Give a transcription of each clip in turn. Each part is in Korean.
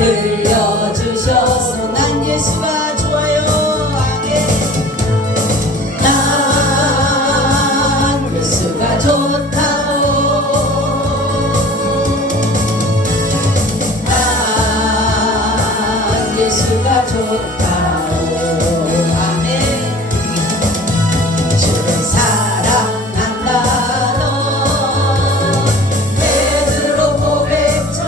들려주셔서 난 예수가 좋아요. 아멘. 난 예수가 좋다오. 난 예수가 좋다오. 아멘. 주를 사랑한다. 넌 베드로 고백처럼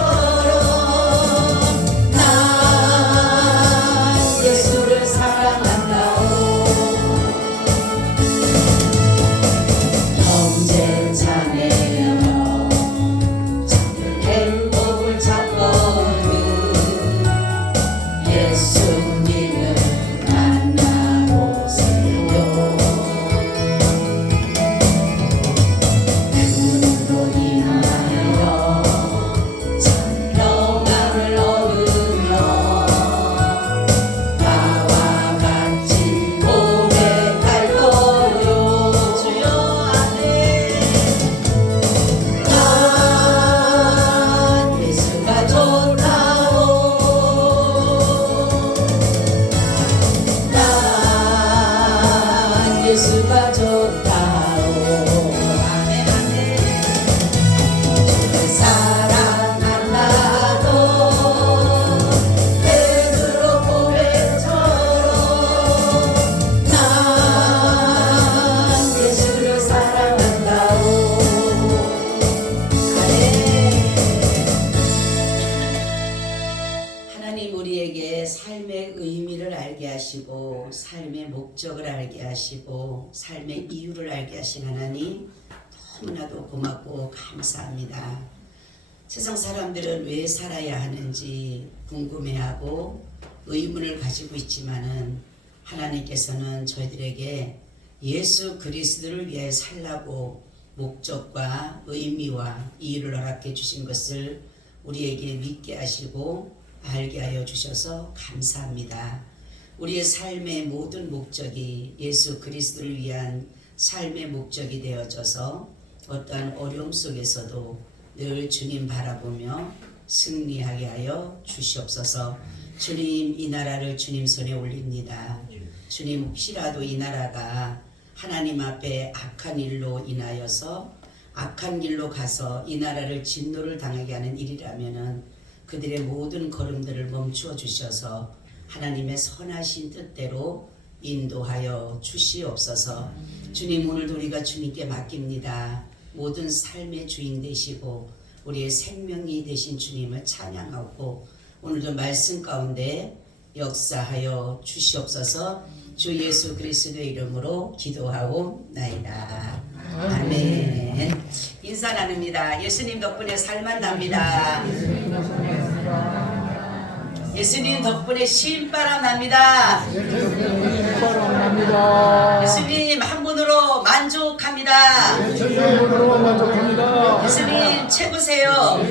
난 예수를 사랑한다오. 경쟁 자매여 참된 행복을 찾거든 예수님을 만나보세요. 그분으로 인하여 참 평안을 얻으며 나와 같이 오래 갈 거요. 주여 아멘. 난 예수가 좋다오. 난 예수가 좋다오. 아멘 아멘. 주를 사랑한다. 넌 베드로 고백처럼 난 예수를 사랑한다오. 아멘. 하나님 우리에게 삶의 의미를 알게 하시고 삶의 목적을 알게 하시고 삶의 이유를 알게 하신 하나님 너무나도 고맙고 감사합니다. 세상 사람들은 왜 살아야 하는지 궁금해하고 의문을 가지고 있지만은 하나님께서는 저희들에게 예수 그리스도를 위해 살라고 목적과 의미와 이유를 허락해 주신 것을 우리에게 믿게 하시고 알게 하여 주셔서 감사합니다. 우리의 삶의 모든 목적이 예수 그리스도를 위한 삶의 목적이 되어져서 어떠한 어려움 속에서도 늘 주님 바라보며 승리하게 하여 주시옵소서. 주님, 이 나라를 주님 손에 올립니다. 주님, 혹시라도 이 나라가 하나님 앞에 악한 일로 인하여서 악한 길로 가서 이 나라를 진노를 당하게 하는 일이라면은 그들의 모든 걸음들을 멈추어 주셔서 하나님의 선하신 뜻대로 인도하여 주시옵소서. 주님, 오늘도 우리가 주님께 맡깁니다. 모든 삶의 주인 되시고 우리의 생명이 되신 주님을 찬양하고 오늘도 말씀 가운데 역사하여 주시옵소서. 주 예수 그리스도의 이름으로 기도하옵나이다. 아멘. 인사 나눕니다. 예수님 덕분에 살만 납니다. 예수님 덕분에 신바람 납니다. 예수님 한 분으로 만족합니다. 예수님 최고세요.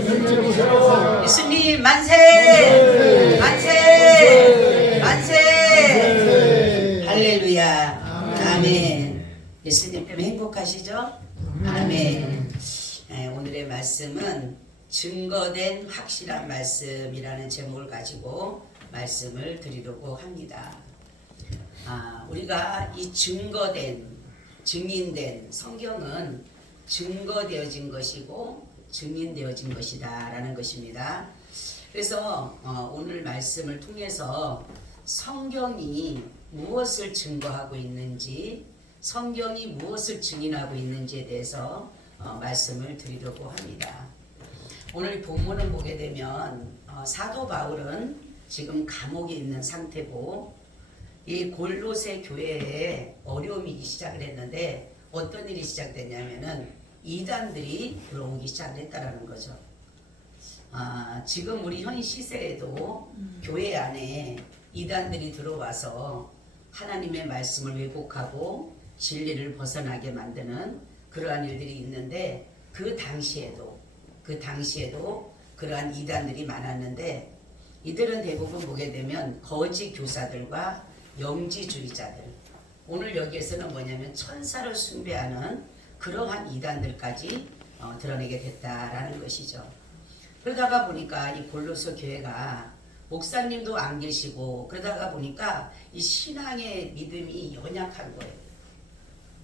예수님 만세 만세 만세. 할렐루야. 아멘. 예수님 때문에 행복하시죠? 아멘. 오늘의 말씀은 증거된 확실한 말씀이라는 제목을 가지고 말씀을 드리려고 합니다. 우리가 이 증거된, 증인된 성경은 증거되어진 것이고 증인되어진 것이다 라는 것입니다. 그래서 오늘 말씀을 통해서 성경이 무엇을 증거하고 있는지, 성경이 무엇을 증인하고 있는지에 대해서 말씀을 드리려고 합니다. 오늘 본문을 보게 되면 사도 바울은 지금 감옥에 있는 상태고 이 골로새 교회에 어려움이 시작을 했는데 어떤 일이 시작됐냐면은 이단들이 들어오기 시작했다라는 거죠. 지금 우리 현 시세에도 교회 안에 이단들이 들어와서 하나님의 말씀을 왜곡하고 진리를 벗어나게 만드는 그러한 일들이 있는데 그 당시에도 그러한 이단들이 많았는데 이들은 대부분 보게 되면 거짓 교사들과 영지주의자들, 오늘 여기에서는 뭐냐면 천사를 숭배하는 그러한 이단들까지 드러내게 됐다라는 것이죠. 그러다가 보니까 이 골로새 교회가 목사님도 안 계시고 그러다가 보니까 이 신앙의 믿음이 연약한 거예요.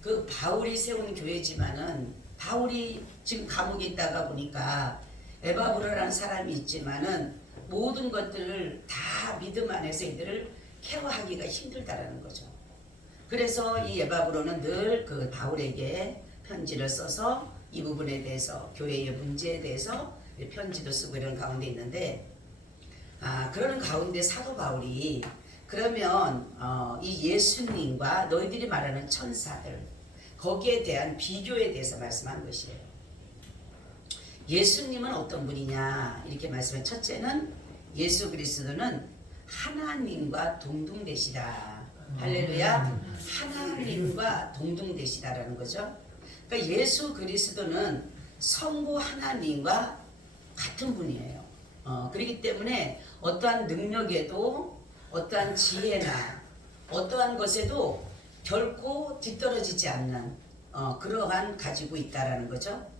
그 바울이 세운 교회지만은 바울이 지금 감옥에 있다가 보니까 에바브로라는 사람이 있지만은 모든 것들을 다 믿음 안에서 이들을 케어하기가 힘들다라는 거죠. 그래서 이 에바브로는 늘 그 바울에게 편지를 써서 이 부분에 대해서 교회의 문제에 대해서 편지도 쓰고 이런 가운데 있는데 그러는 가운데 사도 바울이 그러면 이 예수님과 너희들이 말하는 천사들 거기에 대한 비교에 대해서 말씀한 것이에요. 예수님은 어떤 분이냐 이렇게 말씀해. 첫째는 예수 그리스도는 하나님과 동등되시다. 할렐루야. 하나님과 동등되시다라는 거죠. 그러니까 예수 그리스도는 성부 하나님과 같은 분이에요. 그렇기 때문에 어떠한 능력에도 어떠한 지혜나 어떠한 것에도 결코 뒤떨어지지 않는 그러한 가지고 있다라는 거죠.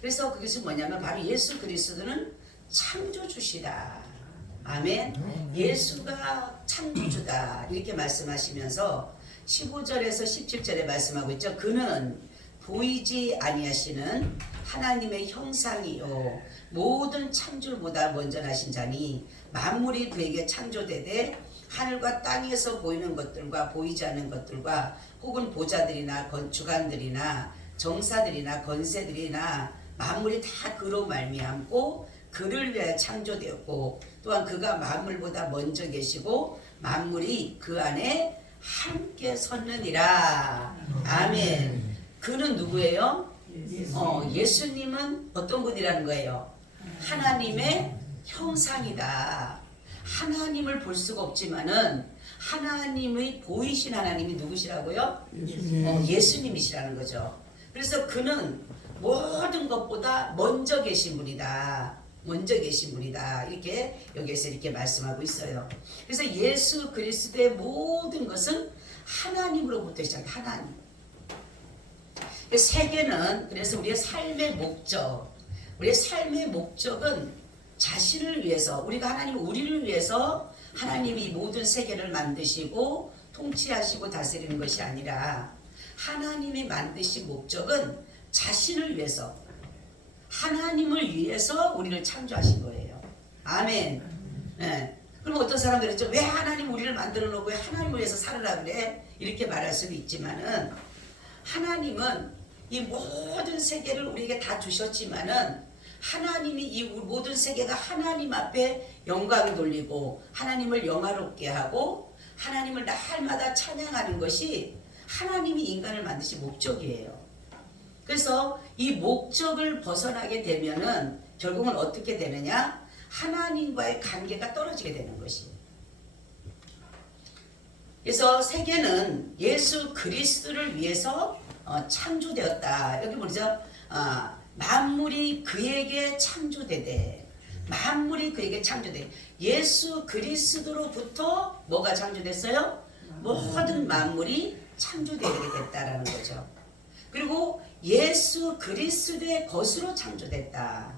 그래서 그것이 뭐냐면 바로 예수 그리스도는 창조주시다. 아멘. 예수가 창조주다 이렇게 말씀하시면서 15절에서 17절에 말씀하고 있죠. 그는 보이지 아니하시는 하나님의 형상이요 모든 창조보다 먼저 나신 자니 만물이 그에게 창조되되 하늘과 땅에서 보이는 것들과 보이지 않는 것들과 혹은 보좌들이나 주관들이나 정사들이나 권세들이나 만물이 다 그로 말미암고 그를 위하여 창조되었고 또한 그가 만물보다 먼저 계시고 만물이 그 안에 함께 섰느니라. 아멘. 그는 누구예요? 예수님은 어떤 분이라는 거예요? 하나님의 형상이다. 하나님을 볼 수가 없지만은 하나님의 보이신 하나님이 누구시라고요? 예수님이시라는 거죠. 그래서 그는 모든 것보다 먼저 계신 분이다. 먼저 계신 분이다. 이렇게 여기에서 이렇게 말씀하고 있어요. 그래서 예수 그리스도의 모든 것은 하나님으로부터 시작해. 하나님. 세계는 그래서 우리의 삶의 목적은 자신을 위해서 우리가 하나님 우리를 위해서 하나님이 모든 세계를 만드시고 통치하시고 다스리는 것이 아니라 하나님이 만드신 목적은 자신을 위해서 하나님을 위해서 우리를 창조하신 거예요. 아멘. 네. 그럼 어떤 사람들이 있죠. 왜 하나님 우리를 만들어 놓고 왜 하나님을 위해서 살으라 그래? 이렇게 말할 수도 있지만은 하나님은 이 모든 세계를 우리에게 다 주셨지만은 하나님이 이 모든 세계가 하나님 앞에 영광을 돌리고 하나님을 영화롭게 하고 하나님을 날마다 찬양하는 것이 하나님이 인간을 만드신 목적이에요. 그래서 이 목적을 벗어나게 되면은 결국은 어떻게 되느냐? 하나님과의 관계가 떨어지게 되는 것이에요. 그래서 세계는 예수 그리스도를 위해서 창조되었다. 여기 보죠. 만물이 그에게 창조되되 만물이 그에게 창조돼. 예수 그리스도로부터 뭐가 창조됐어요? 모든 만물이 창조되게 됐다라는 거죠. 그리고 예수 그리스도의 것으로 창조됐다.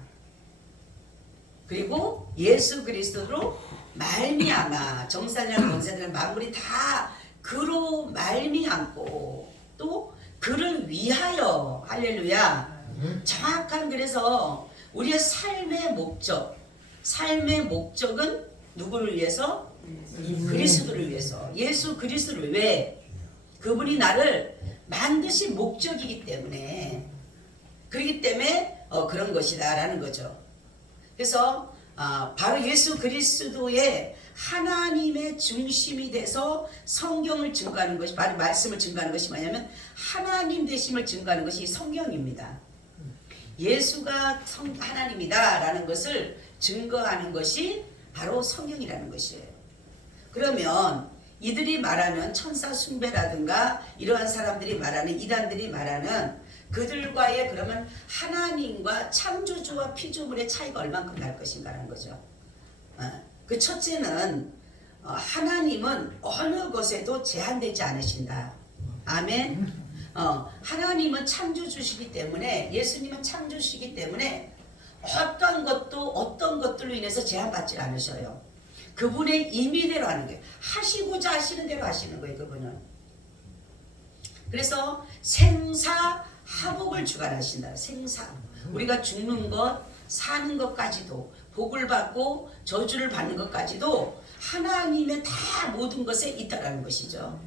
그리고 예수 그리스도로 말미암아 정사나 권세들은 만물이 다 그로 말미암고 또 그를 위하여 할렐루야. 정확한 그래서 우리의 삶의 목적은 누구를 위해서? 그리스도를 위해서. 예수 그리스도를 왜? 그분이 나를 만드신 목적이기 때문에 그렇기 때문에 그런 것이다 라는 거죠. 그래서 바로 예수 그리스도의 하나님의 중심이 돼서 성경을 증거하는 것이 바로 말씀을 증거하는 것이 뭐냐면 하나님 되심을 증거하는 것이 성경입니다. 예수가 하나님이다 라는 것을 증거하는 것이 바로 성경이라는 것이에요. 그러면 이들이 말하는 천사 숭배라든가 이러한 사람들이 말하는 이단들이 말하는 그들과의 그러면 하나님과 창조주와 피조물의 차이가 얼만큼 날 것인가라는 거죠. 그 첫째는 하나님은 어느 것에도 제한되지 않으신다. 아멘. 하나님은 창조주시기 때문에 예수님은 창조주시기 때문에 어떤 것들로 인해서 제한받지 않으셔요. 그분의 임의대로 하는 거예요. 하시고자 하시는 대로 하시는 거예요. 그분은. 그래서 생사하복을 주관하신다. 생사. 우리가 죽는 것, 사는 것까지도, 복을 받고 저주를 받는 것까지도 하나님의 다 모든 것에 있다라는 것이죠.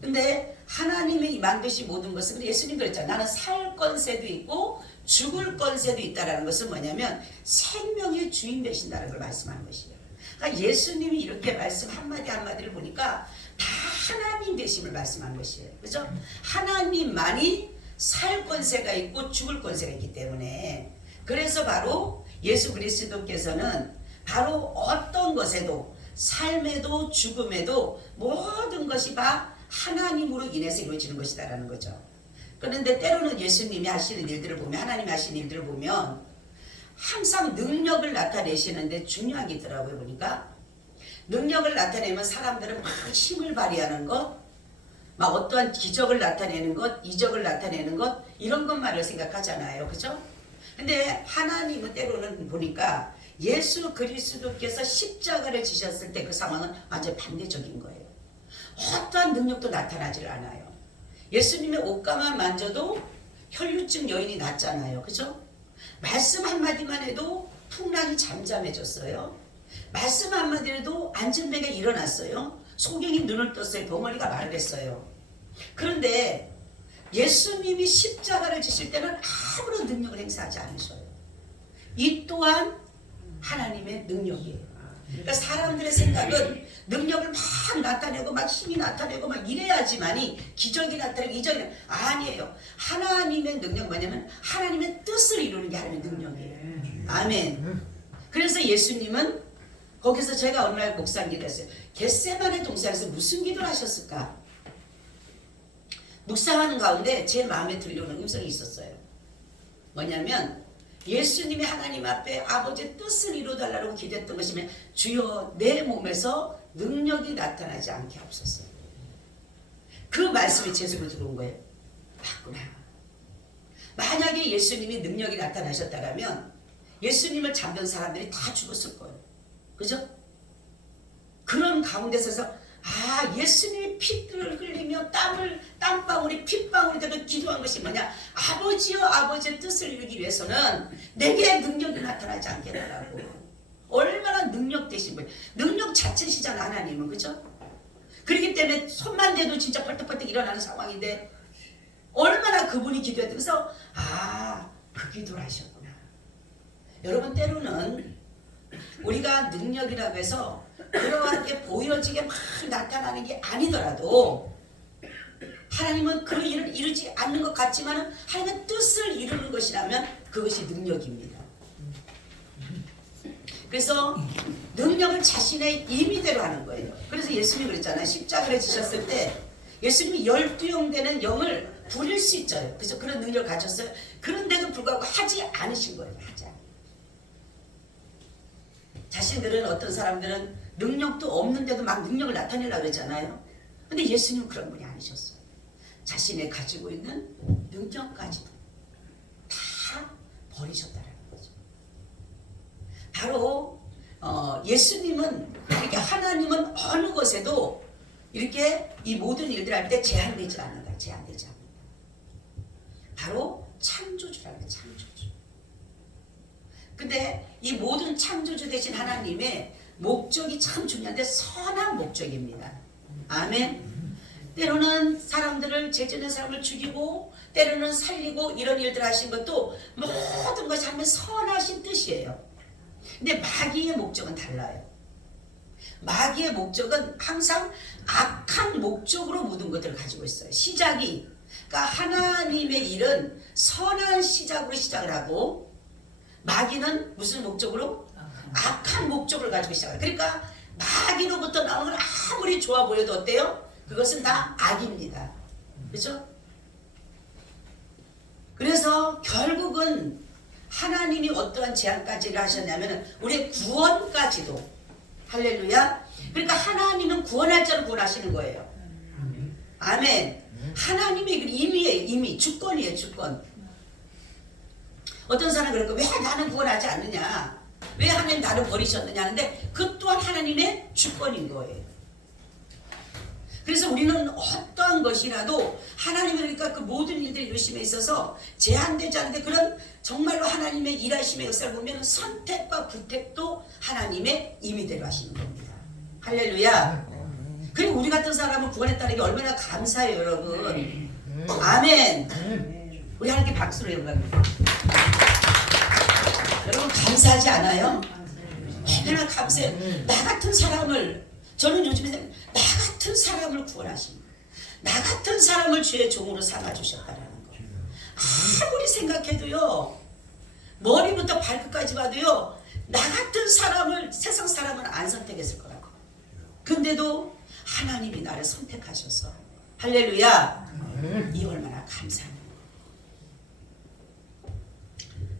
근데 하나님이 만드신 모든 것은, 예수님 그랬잖아요. 나는 살 권세도 있고 죽을 권세도 있다라는 것은 뭐냐면 생명의 주인 되신다는 걸 말씀하는 것이에요. 그러니까 예수님이 이렇게 말씀 한마디 한마디를 보니까 다 하나님 되심을 말씀한 것이에요. 그죠? 하나님만이 살 권세가 있고 죽을 권세가 있기 때문에, 그래서 바로 예수 그리스도께서는 바로 어떤 것에도, 삶에도 죽음에도 모든 것이 다 하나님으로 인해서 이루어지는 것이다라는 거죠. 그런데 때로는 예수님이 하시는 일들을 보면, 하나님이 하시는 일들을 보면 항상 능력을 나타내시는데 중요한 게 있더라고요. 보니까 능력을 나타내면 사람들은 막 힘을 발휘하는 것, 막 어떠한 기적을 나타내는 것, 이적을 나타내는 것, 이런 것만을 생각하잖아요. 그죠? 근데 하나님은 때로는 보니까 예수 그리스도께서 십자가를 지셨을 때 그 상황은 완전 반대적인 거예요. 어떠한 능력도 나타나질 않아요. 예수님의 옷가만 만져도 혈루증 여인이 낫잖아요. 그죠? 말씀 한마디만 해도 풍랑이 잠잠해졌어요. 말씀 한마디라도 안전뱅이가 일어났어요. 소경이 눈을 떴어요. 벙어리가 말을 했어요. 그런데 예수님이 십자가를 지실 때는 아무런 능력을 행사하지 않으셔요. 이 또한 하나님의 능력이에요. 그러니까 사람들의 생각은 능력을 막 나타내고 막 힘이 나타내고 막 이래야지만이 기적이 나타내고 이적이 아니에요. 하나님의 능력은 뭐냐면 하나님의 뜻을 이루는 게 하나님의 능력이에요. 아멘. 그래서 예수님은 거기서, 제가 어느 날 묵상 기도했어요. 겟세마네 동산에서 무슨 기도를 하셨을까? 묵상하는 가운데 제 마음에 들려오는 음성이 있었어요. 뭐냐면 예수님이 하나님 앞에 아버지의 뜻을 이루어달라고 기도했던 것이면, 주여 내 몸에서 능력이 나타나지 않게 하옵소서. 그 말씀이 제 속으로 들어온 거예요. 맞구나. 만약에 예수님이 능력이 나타나셨다면 예수님을 잡는 사람들이 다 죽었을 거예요. 그죠? 그런 가운데서 예수님이 피를 흘리며 땀방울이 핏방울이 되도 기도한 것이 뭐냐? 아버지여, 아버지의 뜻을 이루기 위해서는 내게 능력이 나타나지 않게 해달라고. 얼마나 능력 되신 거예요. 능력 자체시잖아, 하나님은. 그죠? 그렇기 때문에 손만 대도 진짜 벌떡벌떡 일어나는 상황인데 얼마나 그분이 기도했다. 그래서 그 기도를 하셨구나. 여러분, 때로는 우리가 능력이라고 해서 그러한 게 보여지게 막 나타나는 게 아니더라도 하나님은 그 일을 이루지 않는 것 같지만 하나님의 뜻을 이루는 것이라면 그것이 능력입니다. 그래서 능력을 자신의 임의대로 하는 거예요. 그래서 예수님이 그랬잖아요. 십자가를 지셨을 때 예수님이 12영 되는 영을 부릴 수 있죠. 그래서 그런 능력을 가졌어요. 그런데도 불구하고 하지 않으신 거예요. 자신들은, 어떤 사람들은 능력도 없는데도 막 능력을 나타내려고 그러잖아요. 근데 예수님은 그런 분이 아니셨어요. 자신의 가지고 있는 능력까지도 다 버리셨다는 거죠. 바로 예수님은, 이렇게 하나님은 어느 것에도 이렇게 이 모든 일들을 할 때 제한되지 않는다. 제한되지 않는다. 바로 창조주라는 거예요. 창조주. 근데 이 모든 창조주 되신 하나님의 목적이 참 중요한데 선한 목적입니다. 아멘. 때로는 사람들을, 죄짓는 사람을 죽이고 때로는 살리고 이런 일들 하신 것도 모든 것이 하나님의 선하신 뜻이에요. 근데 마귀의 목적은 달라요. 마귀의 목적은 항상 악한 목적으로 모든 것들을 가지고 있어요. 시작이, 그러니까 하나님의 일은 선한 시작으로 시작을 하고 마귀는 무슨 목적으로? 악한 목적을 가지고 시작해요. 그러니까 마귀로부터 나오는 건 아무리 좋아 보여도 어때요? 그것은 다 악입니다. 그렇죠? 그래서 결국은 하나님이 어떠한 제한까지를 하셨냐면 우리의 구원까지도, 할렐루야. 그러니까 하나님은 구원할 자를 구원하시는 거예요. 아멘. 하나님의 임의예요. 임의. 주권이에요. 주권. 어떤 사람은 그럴 거예요. 왜 나는 구원하지 않느냐? 왜 하나님 나를 버리셨느냐 하는데 그 또한 하나님의 주권인 거예요. 그래서 우리는 어떠한 것이라도 하나님이 그러니까 그 모든 일들이 이루심에 있어서 제한되지 않은데 그런 정말로 하나님의 일하심의 역사를 보면 선택과 부택도 하나님의 임의대로 하시는 겁니다. 할렐루야. 그리고 우리 같은 사람을 구원했다는 게 얼마나 감사해요, 여러분. 아멘. 우리 하나님께 박수를 해요. 여러분 감사하지 않아요? 얼마나 감사해요. 나 같은 사람을, 저는 요즘에 나 같은 사람을 구원하신, 나 같은 사람을 주의 종으로 삼아주셨다라는 거. 아무리 생각해도요, 머리부터 발끝까지 봐도요, 나 같은 사람을, 세상 사람은 안 선택했을 것 같아요. 근데도 하나님이 나를 선택하셔서, 할렐루야. 이 얼마나 감사합니다.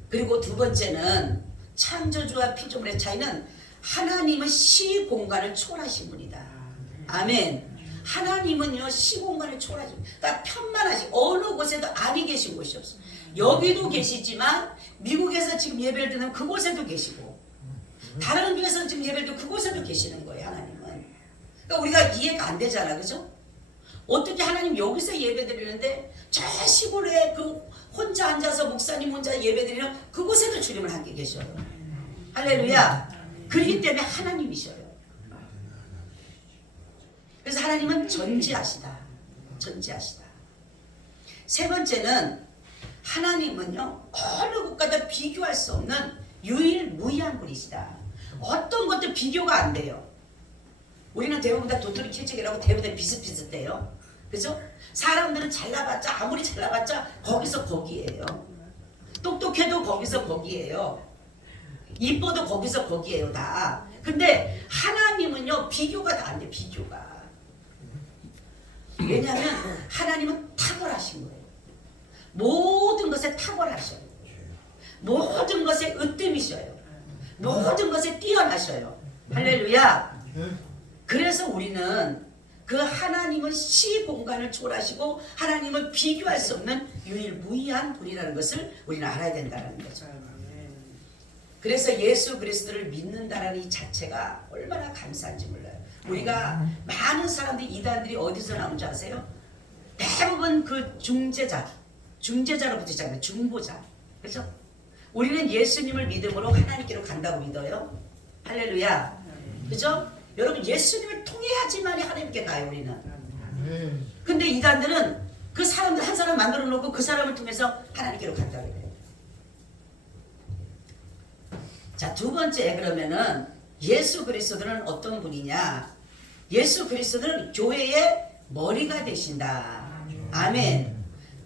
그리고 두 번째는 창조주와 피조물의 차이는 하나님은 시공간을 초월하신 분이다. 아멘. 하나님은요 시공간을 초월하신, 그러니까 편만하신, 어느 곳에도 아니 계신 곳이 없어. 여기도 계시지만 미국에서 지금 예배를 드는 그곳에도 계시고, 다른 교회에서 지금 예배를 드는 그곳에도 계시는 거예요. 하나님은. 그러니까 우리가 이해가 안 되잖아, 그죠? 어떻게 하나님 여기서 예배 드리는데 저 시골에 그 혼자 앉아서 목사님 혼자 예배 드리는 그곳에도 주님을 함께 계셔요. 할렐루야. 그렇기 때문에 하나님이셔요. 그래서 하나님은 전지하시다. 전지하시다. 세 번째는 하나님은요 어느 것과도 비교할 수 없는 유일무이한 분이시다. 어떤 것도 비교가 안 돼요. 우리는 대부분 다 도토리 킬책이라고 대부분 비슷비슷해요. 그죠? 사람들은 잘나봤자, 아무리 잘나봤자 거기서 거기에요. 똑똑해도 거기서 거기에요. 이뻐도 거기서 거기에요, 다. 근데 하나님은요 비교가 다 안 돼. 비교가. 왜냐하면 하나님은 탁월하신 거예요. 모든 것에 탁월하셔요. 모든 것에 으뜸이셔요. 모든 것에 뛰어나셔요. 할렐루야. 그래서 우리는 그 하나님은 시공간을 초월하시고 하나님은 비교할 수 없는 유일무이한 분이라는 것을 우리는 알아야 된다는 거죠. 그래서 예수 그리스도를 믿는다는 이 자체가 얼마나 감사한지 몰라요. 우리가 많은 사람들이, 이단들이 어디서 나온 줄 아세요? 대부분 그 중재자로 붙이잖아요. 중보자. 그렇죠? 우리는 예수님을 믿음으로 하나님께로 간다고 믿어요. 할렐루야. 그죠? 여러분 예수님을 통해야지만이 하나님께 가요. 우리는. 근데 이단들은 그 사람들 한 사람 만들어 놓고 그 사람을 통해서 하나님께로 간다고 해요. 자, 두 번째 그러면은 예수 그리스도는 어떤 분이냐? 예수 그리스도는 교회의 머리가 되신다. 아멘.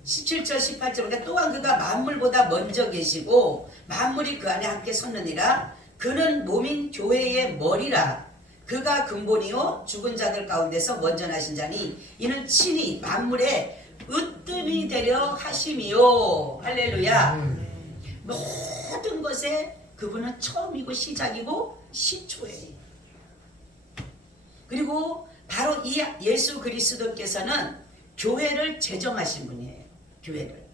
17절 18절 보니까 또한 그가 만물보다 먼저 계시고 만물이 그 안에 함께 섰느니라. 그는 몸인 교회의 머리라. 그가 근본이요 죽은 자들 가운데서 먼저 나신 자니 이는 친히 만물의 으뜸이 되려 하심이요. 할렐루야. 모든 것에 그분은 처음이고 시작이고 시초예요. 그리고 바로 이 예수 그리스도께서는 교회를 제정하신 분이에요. 교회를.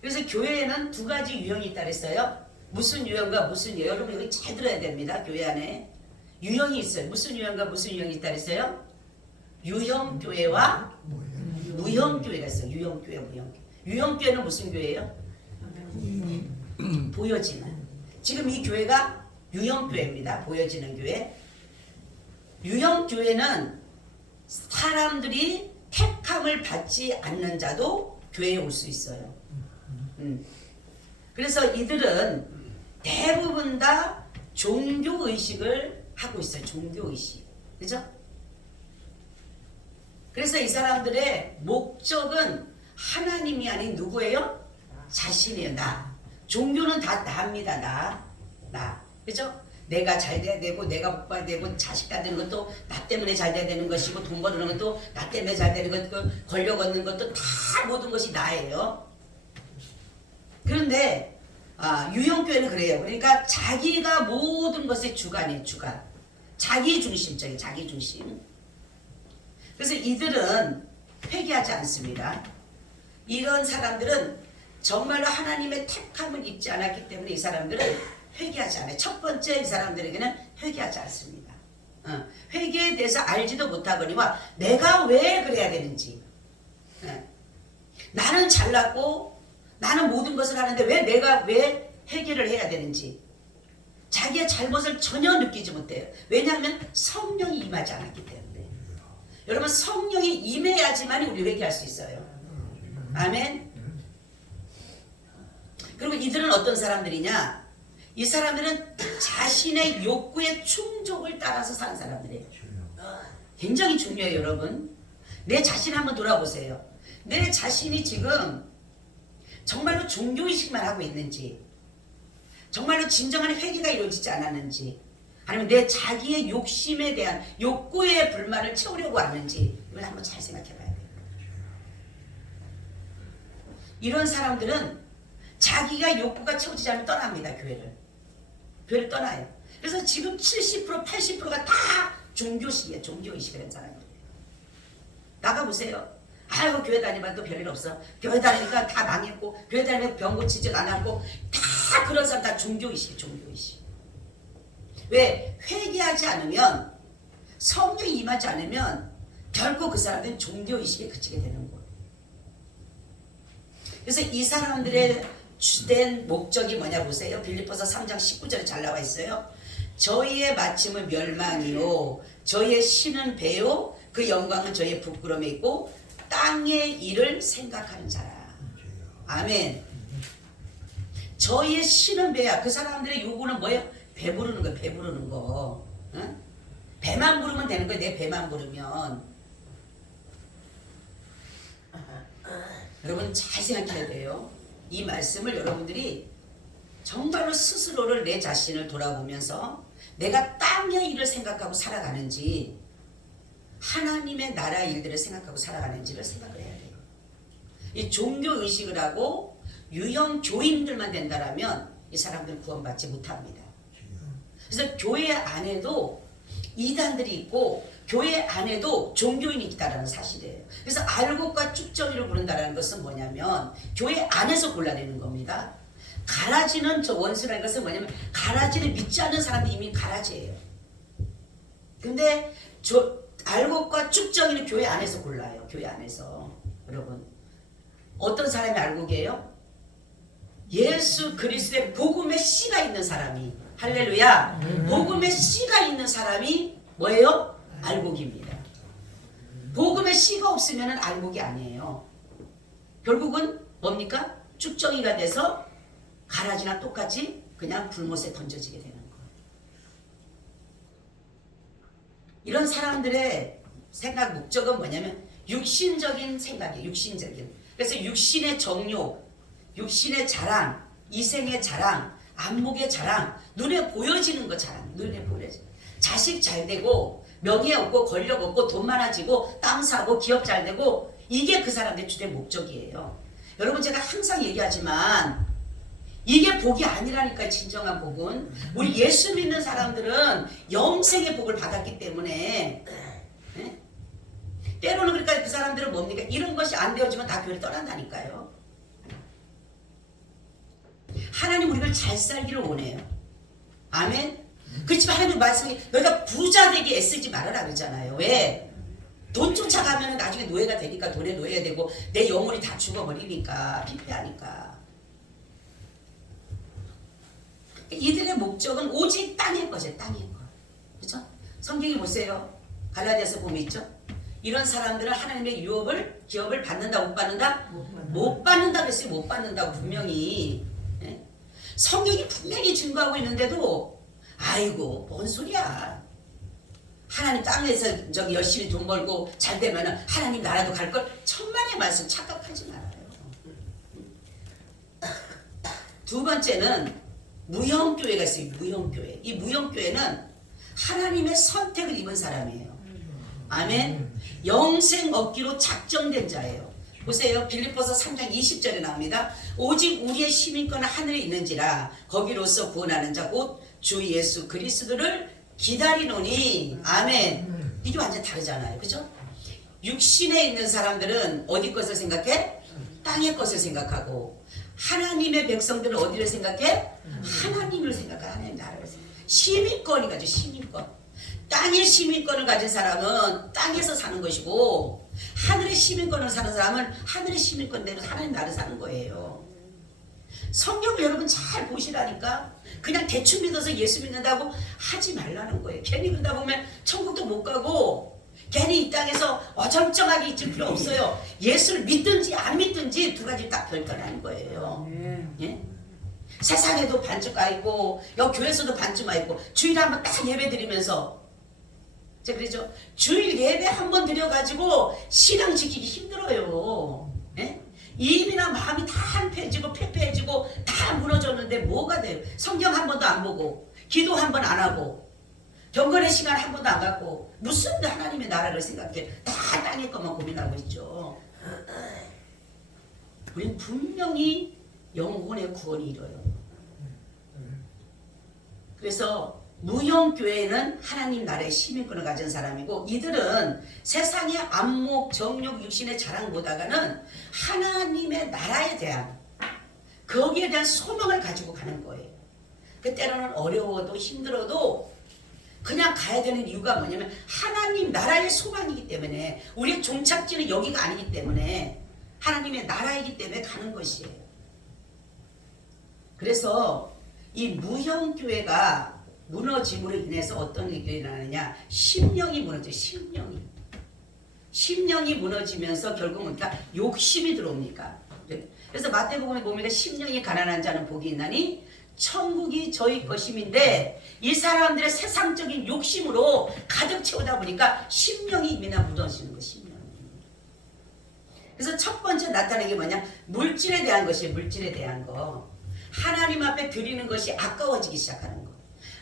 그래서 교회에는 두 가지 유형이 있다 그랬어요. 무슨 유형과 무슨 유형. 여러분 이거 잘 들어야 됩니다. 교회 안에 유형이 있어요. 무슨 유형과 무슨 유형이 있다 그랬어요? 유형교회와 무형교회가 있어요. 유형교회, 무형교회. 유형교회는 무슨 교회예요? 보여지는. 지금 이 교회가 유형교회입니다. 보여지는 교회. 유형교회는 사람들이 택함을 받지 않는 자도 교회에 올 수 있어요. 그래서 이들은 대부분 다 종교의식을 하고 있어요. 종교의식. 그죠? 그래서 이 사람들의 목적은 하나님이 아닌 누구예요? 자신이에요. 나. 종교는 다 나입니다. 나. 그죠? 내가 잘 돼야 되고 내가 복받아야 되고 자식 다 되는 것도 나 때문에 잘 돼야 되는 것이고 돈 버는 것도 나 때문에 잘 되는 것도 권력 얻는 것도 다 모든 것이 나예요. 그런데 유형교회는 그래요. 그러니까 자기가 모든 것의 주관이에요. 주관. 자기 중심적인 자기 중심. 그래서 이들은 회개하지 않습니다. 이런 사람들은 정말로 하나님의 택함을 입지 않았기 때문에 이 사람들은 회개하지 않아요. 첫 번째 이 사람들에게는 회개하지 않습니다. 회개에 대해서 알지도 못하거니와 내가 왜 그래야 되는지, 나는 잘났고 나는 모든 것을 하는데 왜 내가 왜 회개를 해야 되는지 자기의 잘못을 전혀 느끼지 못해요. 왜냐하면 성령이 임하지 않았기 때문에. 여러분, 성령이 임해야지만 우리 회개할 수 있어요. 아멘. 그리고 이들은 어떤 사람들이냐? 이 사람들은 자신의 욕구의 충족을 따라서 사는 사람들이에요. 굉장히 중요해요, 여러분. 내 자신 한번 돌아보세요. 내 자신이 지금 정말로 종교의식만 하고 있는지, 정말로 진정한 회개가 이루어지지 않았는지, 아니면 내 자기의 욕심에 대한 욕구의 불만을 채우려고 하는지, 이걸 한번 잘 생각해 봐야 돼요. 이런 사람들은 자기가 욕구가 채워지지 않으면 떠납니다. 교회를 떠나요. 그래서 지금 70% 80%가 다 종교식이에요. 종교의식이라는 사람들이에요. 나가보세요. 아이고, 교회 다니면 또 별일 없어. 교회 다니니까 다 망했고, 교회 다니면 병 고치질 않았고, 다 그런 사람 다 종교의식이에요. 종교의식. 왜? 회개하지 않으면, 성령이 임하지 않으면 결코 그 사람들은 종교의식에 그치게 되는 거예요. 그래서 이 사람들의 주된 목적이 뭐냐 보세요. 빌립보서 3장 19절에 잘 나와 있어요. 저희의 마침은 멸망이요, 저희의 신은 배요, 그 영광은 저희의 부끄러움에 있고 땅의 일을 생각하는 자라. 아멘. 저희의 신은 배야. 그 사람들의 요구는 뭐예요? 배부르는 거예요. 배부르는 거. 응? 배만 부르면 되는 거예요. 내 배만 부르면. 여러분, 잘 생각해야 돼요. 이 말씀을 여러분들이 정말로 스스로를, 내 자신을 돌아보면서 내가 땅의 일을 생각하고 살아가는지 하나님의 나라 일들을 생각하고 살아가는지를 생각을 해야 돼요. 이 종교의식을 하고 유형 교인들만 된다라면 이 사람들은 구원받지 못합니다. 그래서 교회 안에도 이단들이 있고 교회 안에도 종교인이 있다는 사실이에요. 그래서 알곡과 쭉정이를 부른다는 것은 뭐냐면 교회 안에서 골라내는 겁니다. 가라지는, 저 원수라는 것은 뭐냐면 가라지를 믿지 않는 사람들이 이미 가라지예요. 근데 알곡과 쭉정이는 교회 안에서 골라요. 교회 안에서. 여러분, 어떤 사람이 알곡이에요? 예수 그리스도의 복음의 씨가 있는 사람이, 할렐루야, 복음의 씨가 있는 사람이 뭐예요? 알곡입니다. 복음의 씨가 없으면 알곡이 아니에요. 결국은 뭡니까? 쭉정이가 돼서 가라지나 똑같이 그냥 불못에 던져지게 되는 거예요. 이런 사람들의 생각 목적은 뭐냐면 육신적인 생각이에요. 육신적인. 그래서 육신의 정욕, 육신의 자랑, 이생의 자랑, 안목의 자랑, 눈에 보여지는 거 자랑, 눈에 보여지는. 자식 잘 되고 명예 얻고 권력 얻고 돈 많아지고 땅 사고 기업 잘 되고, 이게 그 사람들의 주된 목적이에요. 여러분, 제가 항상 얘기하지만 이게 복이 아니라니까요. 진정한 복은. 우리 예수 믿는 사람들은 영생의 복을 받았기 때문에, 네? 때로는 그러니까 그 사람들은 뭡니까? 이런 것이 안 되어지면 다 교회를 떠난다니까요. 하나님 우리를 잘 살기를 원해요. 아멘. 그렇지만 하나님 말씀이 너희가 부자 되기 애쓰지 말아라 그러잖아요. 왜? 돈 쫓아가면 나중에 노예가 되니까 돈에 노예가 되고 내 영혼이 다 죽어버리니까, 피폐하니까. 이들의 목적은 오직 땅의 것이에요. 땅의 것. 그렇죠? 성경이 보세요. 갈라디아서 보면 있죠. 이런 사람들은 하나님의 유업을, 기업을 받는다 못 받는다? 못 받는다 그랬어요. 못 받는다고 분명히. 네? 성경이 분명히 증거하고 있는데도 아이고 뭔 소리야. 하나님 땅에서 저기 열심히 돈 벌고 잘 되면 하나님 나라도 갈 걸. 천만의 말씀 착각하지 말아요. 두 번째는 무형교회가 있어요. 무형교회. 이 무형교회는 하나님의 선택을 입은 사람이에요. 아멘. 영생 얻기로 작정된 자예요. 보세요. 빌립보서 3장 20절에 나옵니다. 오직 우리의 시민권은 하늘에 있는지라 거기로서 구원하는 자 곧 주 예수 그리스도를 기다리노니. 아멘. 이게 완전 다르잖아요. 그죠? 육신에 있는 사람들은 어디 것을 생각해? 땅의 것을 생각하고, 하나님의 백성들은 어디를 생각해? 하나님을 생각해. 하나님 나라를 생각해. 시민권이 가지고 시민권. 땅의 시민권을 가진 사람은 땅에서 사는 것이고 하늘의 시민권을 사는 사람은 하늘의 시민권대로 하나님 나라를 사는 거예요. 성경을 여러분 잘 보시라니까. 그냥 대충 믿어서 예수 믿는다고 하지 말라는 거예요. 괜히 그러다 보면 천국도 못 가고 괜히 이 땅에서 어정쩡하게 있을 필요 없어요. 예수를 믿든지 안 믿든지 두 가지 딱 결단하는 거예요. 예? 세상에도 반주가 있고 여기 교회에서도 반주가 있고 주일에 한번 딱 예배 드리면서 제가 그러죠. 주일 예배 한번 드려가지고 신앙 지키기 힘들어요. 예? 입이나 마음이 다 한패해지고 패패해지고 다 무너졌는데 뭐가 돼요? 성경 한 번도 안 보고 기도 한 번 안 하고 경건의 시간 한 번도 안 갖고 무슨 하나님의 나라를 생각해. 다 땅의 것만 고민하고 있죠. 우리는 분명히 영혼의 구원이 이뤄요. 그래서 무형교회는 하나님 나라의 시민권을 가진 사람이고 이들은 세상의 안목, 정욕, 육신의 자랑보다는 하나님의 나라에 대한 거기에 대한 소망을 가지고 가는 거예요. 그때로는 어려워도 힘들어도 그냥 가야 되는 이유가 뭐냐면 하나님 나라의 소망이기 때문에 우리의 종착지는 여기가 아니기 때문에 하나님의 나라이기 때문에 가는 것이에요. 그래서 이 무형교회가 무너짐으로 인해서 어떤 일이 일어나느냐. 심령이 무너져요. 심령이 무너지면서 결국 뭡니까? 욕심이 들어옵니까? 그래서 마태복음에 보면 심령이 가난한 자는 복이 있나니 천국이 저희 것임인데 이 사람들의 세상적인 욕심으로 가득 채우다 보니까 심령이 이미 무너지는 거예요. 심령이. 그래서 첫 번째 나타나는 게 뭐냐? 물질에 대한 것이에요. 물질에 대한 거. 하나님 앞에 드리는 것이 아까워지기 시작하는 거.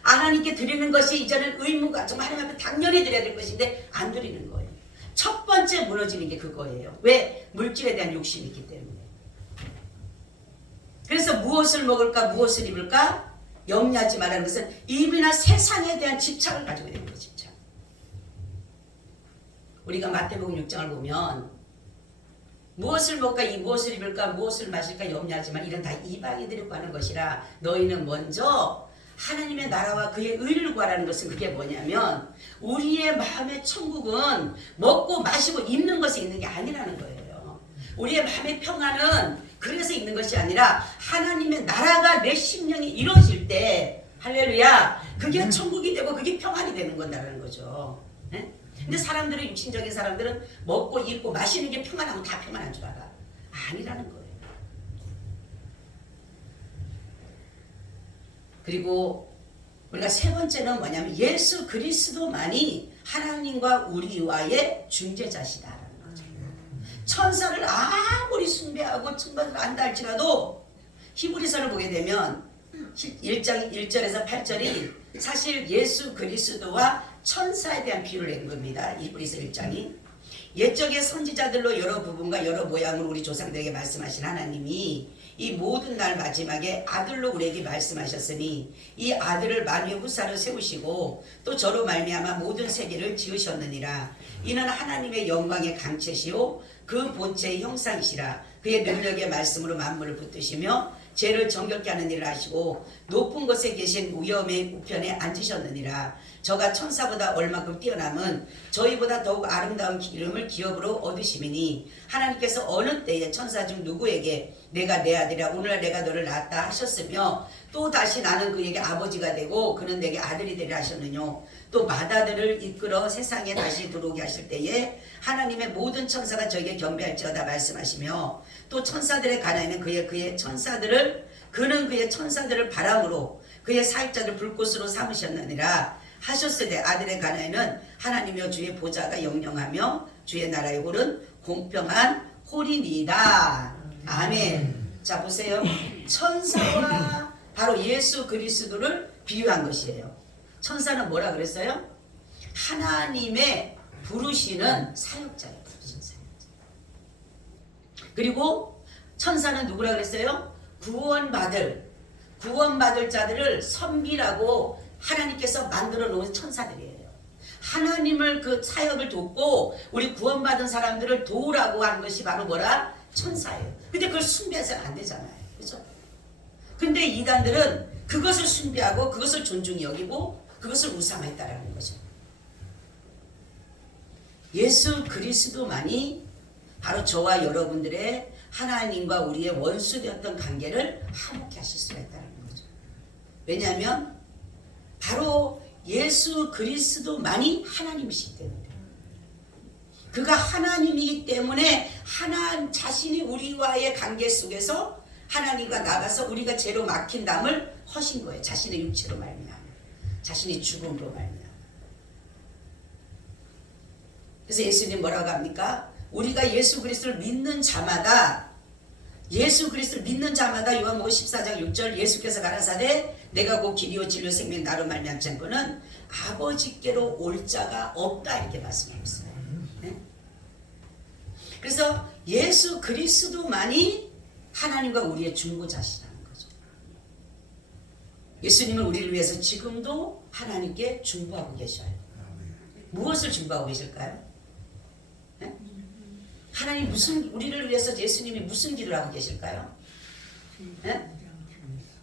하나님께 드리는 것이 이제는 의무가 정말 하나님 앞에 당연히 드려야 될 것인데 안 드리는 거예요. 첫 번째 무너지는 게 그거예요. 왜? 물질에 대한 욕심이 있기 때문에. 그래서 무엇을 먹을까 무엇을 입을까 염려하지 말라는 것은 입이나 세상에 대한 집착을 가지고 있는 거예요. 집착. 우리가 마태복음 6장을 보면 무엇을 먹을까 무엇을 입을까 무엇을 마실까 염려하지만 이런 다 이방인들이 구하는 것이라 너희는 먼저 하나님의 나라와 그의 의를 구하라는 것은 그게 뭐냐면 우리의 마음의 천국은 먹고 마시고 입는 것에 있는 게 아니라는 거예요. 우리의 마음의 평안은 그래서 있는 것이 아니라 하나님의 나라가 내 심령이 이루어질 때 할렐루야 그게 천국이 되고 그게 평안이 되는 건다는 거죠. 네? 근데 사람들은 육신적인 사람들은 먹고 입고 마시는 게 평안하면 다 평안한 줄 알아. 아니라는 거예요. 그리고 우리가 세 번째는 뭐냐면 예수 그리스도만이 하나님과 우리와의 중재자시다라는 거죠. 천사를 아무리 숭배하고 천사를 안다 할지라도 히브리서를 보게 되면 1장 1절에서 8절이 사실 예수 그리스도와 천사에 대한 비유를 낸 겁니다. 히브리서 1장이. 옛적의 선지자들로 여러 부분과 여러 모양으로 우리 조상들에게 말씀하신 하나님이 이 모든 날 마지막에 아들로 우리에게 말씀하셨으니 이 아들을 만유의 후사로 세우시고 또 저로 말미암아 모든 세계를 지으셨느니라. 이는 하나님의 영광의 강체시오 그 본체의 형상이시라. 그의 능력의 말씀으로 만물을 붙드시며 죄를 정결케 하는 일을 하시고 높은 곳에 계신 위엄의 우편에 앉으셨느니라. 저가 천사보다 얼마큼 뛰어남은 저희보다 더욱 아름다운 이름을 기업으로 얻으심이니 하나님께서 어느 때에 천사 중 누구에게 내가 내 아들이라 오늘날 내가 너를 낳았다 하셨으며 또 다시 나는 그에게 아버지가 되고 그는 내게 아들이 되리라 하셨느냐. 또 맏아들을 이끌어 세상에 다시 들어오게 하실 때에 하나님의 모든 천사가 저에게 경배할지어다 말씀하시며 또 천사들의 가나에는 그의 천사들을 그는 그의 천사들을 바람으로 그의 사익자들 불꽃으로 삼으셨느니라 하셨으되 아들의 가나에는 하나님이여 주의 보좌가 영영하며 주의 나라의 홀은 공평한 홀이니이다. 아멘. 자 보세요. 천사와 바로 예수 그리스도를 비유한 것이에요. 천사는 뭐라 그랬어요? 하나님의 부르시는 사역자예요. 그리고 천사는 누구라 그랬어요? 구원받을 자들을 섬기라고 하나님께서 만들어 놓은 천사들이에요. 하나님을 그 사역을 돕고 우리 구원받은 사람들을 도우라고 하는 것이 바로 뭐라? 천사예요. 근데 그걸 숭배해서는 안 되잖아요. 그죠? 근데 이단들은 그것을 숭배하고 그것을 존중히 여기고 그것을 우상화했다라는 거죠. 예수 그리스도만이 바로 저와 여러분들의 하나님과 우리의 원수되었던 관계를 화목케 하실 수가 있다는 거죠. 왜냐하면 바로 예수 그리스도만이 하나님이시기 때문에, 그가 하나님이기 때문에 하나님 자신이 우리와의 관계 속에서 하나님과 나가서 우리가 죄로 막힌 담을 허신 거예요. 자신의 육체로 말미암아, 자신의 죽음으로 말미암아. 그래서 예수님 뭐라고 합니까? 우리가 예수 그리스도를 믿는 자마다, 예수 그리스도를 믿는 자마다 요한복음 14장 6절 예수께서 가라사대 내가 곧 길이요 진리요 생명 나로 말미암지 않고는 아버지께로 올 자가 없다, 이렇게 말씀하고 있어요. 네? 그래서 예수 그리스도만이 하나님과 우리의 중보자시라는 거죠. 예수님은 우리를 위해서 지금도 하나님께 중보하고 계셔요. 무엇을 중보하고 계실까요? 네? 하나님 무슨, 우리를 위해서 예수님이 무슨 길을 하고 계실까요? 네?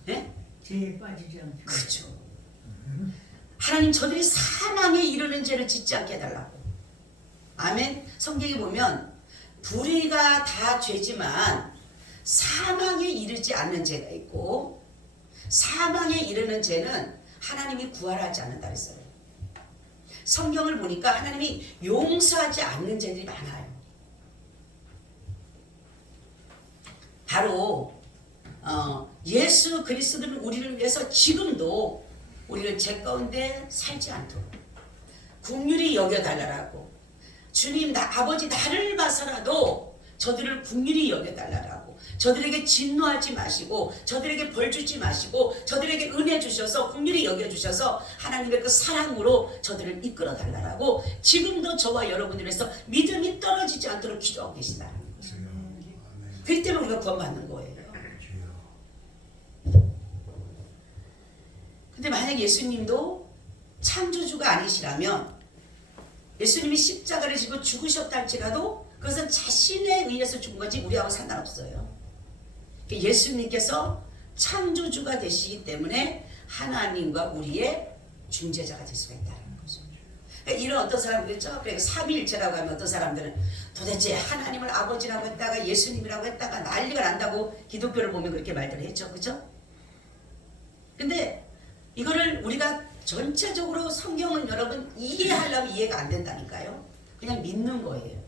네? 죄에 빠지지 않게. 그렇죠. 하나님 저들이 사망에 이르는 죄를 짓지 않게 해달라고. 아멘. 성경에 보면 불의가 다 죄지만 사망에 이르지 않는 죄가 있고, 사망에 이르는 죄는 하나님이 구하지 않는다 그랬어요. 성경을 보니까 하나님이 용서하지 않는 죄들이 많아요. 바로 예수 그리스도는 우리를 위해서 지금도 우리를 죄 가운데 살지 않도록 긍휼히 여겨달라고, 주님 아버지 나를 봐서라도 저들을 긍휼히 여겨달라고, 저들에게 진노하지 마시고 저들에게 벌 주지 마시고 저들에게 은혜 주셔서 긍휼히 여겨주셔서 하나님의 그 사랑으로 저들을 이끌어 달라고 지금도 저와 여러분을 위해서 믿음이 떨어지지 않도록 기도하고 계신다는 거죠. 그렇기 때문에 우리가 구원받는 거예요. 근데 만약 예수님도 창조주가 아니시라면, 예수님이 십자가를 지고 죽으셨다 할지라도 그것은 자신에 의해서 죽은 거지 우리하고 상관없어요. 예수님께서 창조주가 되시기 때문에 하나님과 우리의 중재자가 될 수가 있다는 거죠. 이런 어떤 사람들 있죠. 그러니까 삼위일체라고 하면 어떤 사람들은 도대체 하나님을 아버지라고 했다가 예수님이라고 했다가 난리가 난다고 기독교를 보면 그렇게 말들을 했죠. 그죠? 근데 이거를 우리가 전체적으로 성경은 여러분 이해하려면 이해가 안 된다니까요. 그냥 믿는 거예요.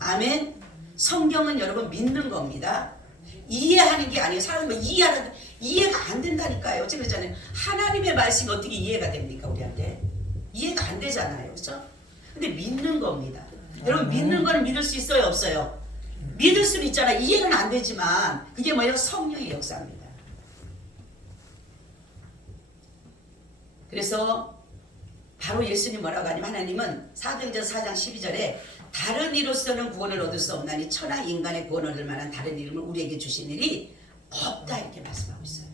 아멘. 성경은 여러분 믿는 겁니다. 이해하는 게 아니에요. 사람이 이해가 안 된다니까요. 제가 그랬잖아요. 하나님의 말씀이 어떻게 이해가 됩니까 우리한테? 이해가 안 되잖아요. 그렇죠? 근데 믿는 겁니다. 여러분 믿는 거는 믿을 수 있어요, 없어요? 믿을 수는 있잖아요. 이해는 안 되지만 그게 뭐예요? 성령의 역사입니다. 그래서 바로 예수님 뭐라고 하냐면, 하나님은 사도행전 4장 12절에 다른 이로서는 구원을 얻을 수 없나니 천하 인간의 구원을 얻을 만한 다른 이름을 우리에게 주신 일이 없다, 이렇게 말씀하고 있어요.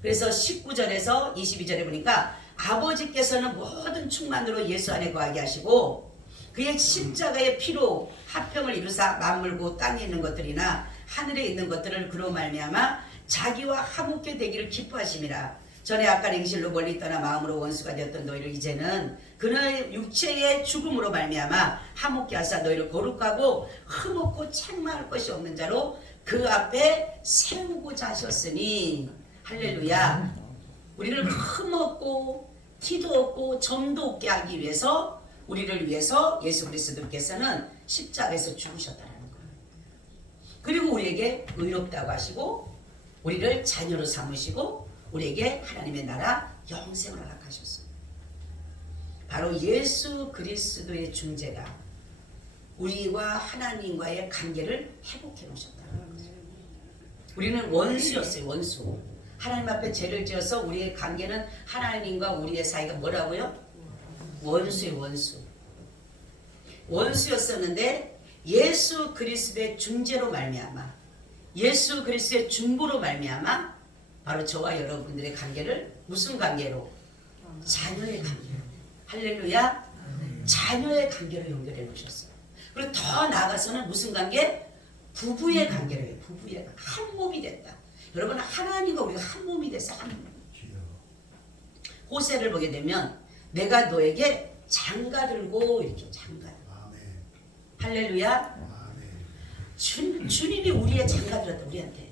그래서 19절에서 22절에 보니까 아버지께서는 모든 충만으로 예수 안에 거하게 하시고 그의 십자가의 피로 화평을 이루사 만물고 땅에 있는 것들이나 하늘에 있는 것들을 그로 말미암아 자기와 화목게 되기를 기뻐하심이라. 전에 아까 맹실로 멀리 떠나 마음으로 원수가 되었던 너희를 이제는 그의 육체의 죽음으로 말미암아 화목게 하사 너희를 거룩하고 흠없고 책망할 것이 없는 자로 그 앞에 세우고자 하셨으니. 할렐루야. 우리를 흠없고 티도 없고 점도 없게 하기 위해서, 우리를 위해서 예수 그리스도께서는 십자가에서 죽으셨다는 거예요. 그리고 우리에게 의롭다고 하시고 우리를 자녀로 삼으시고 우리에게 하나님의 나라 영생을 허락하셨어요. 바로 예수 그리스도의 중재가 우리와 하나님과의 관계를 회복해 놓으셨다는 거죠. 우리는 원수였어요. 원수. 하나님 앞에 죄를 지어서 우리의 관계는 하나님과 우리의 사이가 뭐라고요? 원수예요. 원수. 원수였었는데 예수 그리스도의 중재로 말미암아, 예수 그리스도의 중보로 말미암아 바로 저와 여러분들의 관계를 무슨 관계로? 자녀의 관계로. 할렐루야. 자녀의 관계로 연결해 놓으셨어요. 그리고 더 나아가서는 무슨 관계? 부부의 관계를 해요. 부부의 한 몸이 됐다. 여러분 하나님과 우리가 한 몸이 돼서 한 몸. 호세를 보게 되면 내가 너에게 장가 들고 이렇게 장가. 할렐루야. 주님이 우리의 장가 들었다 우리한테.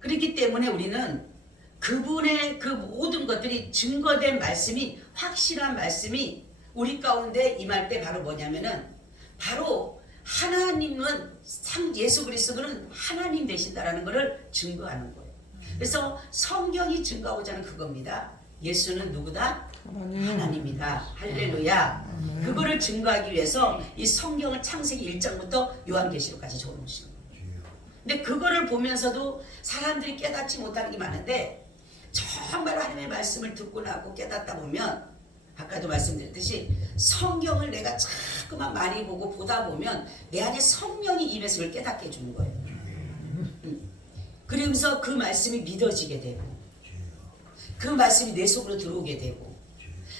그렇기 때문에 우리는 그분의 그 모든 것들이 증거된 말씀이 확실한 말씀이 우리 가운데 임할 때 바로 뭐냐면은 바로 하나님은 예수 그리스도는 하나님 되신다라는 것을 증거하는 거예요. 그래서 성경이 증거하고자 하는 그겁니다. 예수는 누구다? 하나님이다. 할렐루야. 그거를 증거하기 위해서 이 성경을 창세기 1장부터 요한계시록까지 적어놓으시는 거예요. 근데 그거를 보면서도 사람들이 깨닫지 못하는 게 많은데 정말 하나님의 말씀을 듣고 나고 깨닫다 보면 아까도 말씀드렸듯이 성경을 내가 자꾸만 많이 보고 보다 보면 내 안에 성령이 임해서 그걸 깨닫게 해주는 거예요. 그러면서 그 말씀이 믿어지게 되고 그 말씀이 내 속으로 들어오게 되고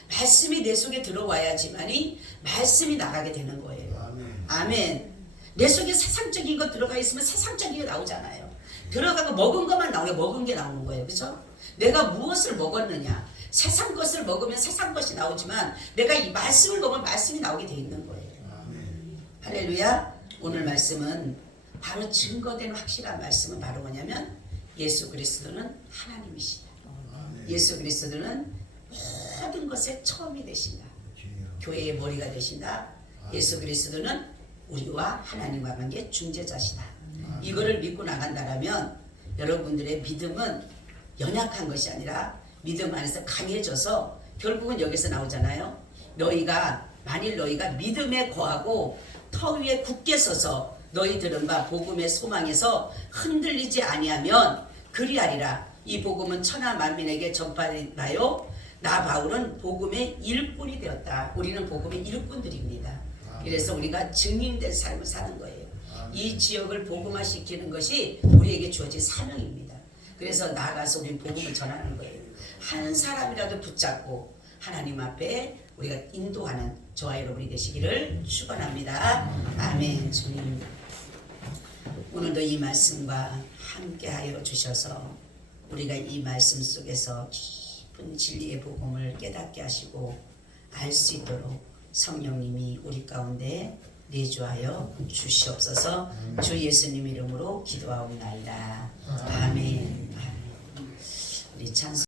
말씀이 내 속에 들어와야지만이 말씀이 나가게 되는 거예요. 아멘. 내 속에 세상적인 것 들어가 있으면 세상적인 게 나오잖아요. 들어가고 먹은 것만 나오게 먹은 게 나오는 거예요. 그렇죠? 내가 무엇을 먹었느냐. 세상 것을 먹으면 세상 것이 나오지만 내가 이 말씀을 먹으면 말씀이 나오게 돼 있는 거예요. 할렐루야. 오늘 말씀은 바로 증거된 확실한 말씀은 바로 뭐냐면 예수 그리스도는 하나님이시다. 예수 그리스도는 모든 것의 처음이 되신다. 교회의 머리가 되신다. 예수 그리스도는 우리와 하나님과 관계 중재자시다. 이거를 믿고 나간다면 여러분들의 믿음은 연약한 것이 아니라 믿음 안에서 강해져서 결국은 여기서 나오잖아요. 만일 너희가 믿음에 거하고 터 위에 굳게 서서 너희들은 바 복음의 소망에서 흔들리지 아니하면 그리하리라. 이 복음은 천하 만민에게 전파되나요? 나 바울은 복음의 일꾼이 되었다. 우리는 복음의 일꾼들입니다. 그래서 우리가 증인된 삶을 사는 거예요. 이 지역을 복음화시키는 것이 우리에게 주어진 사명입니다. 그래서 나아가서 우리는 복음을 전하는 거예요. 한 사람이라도 붙잡고 하나님 앞에 우리가 인도하는 저와 여러분이 되시기를 축원합니다. 아멘. 주님 오늘도 이 말씀과 함께하여 주셔서 우리가 이 말씀 속에서 깊은 진리의 복음을 깨닫게 하시고 알 수 있도록 성령님이 우리 가운데 내주하여 주시옵소서. 주 예수님 이름으로 기도하옵나이다. 아멘. 우리 찬송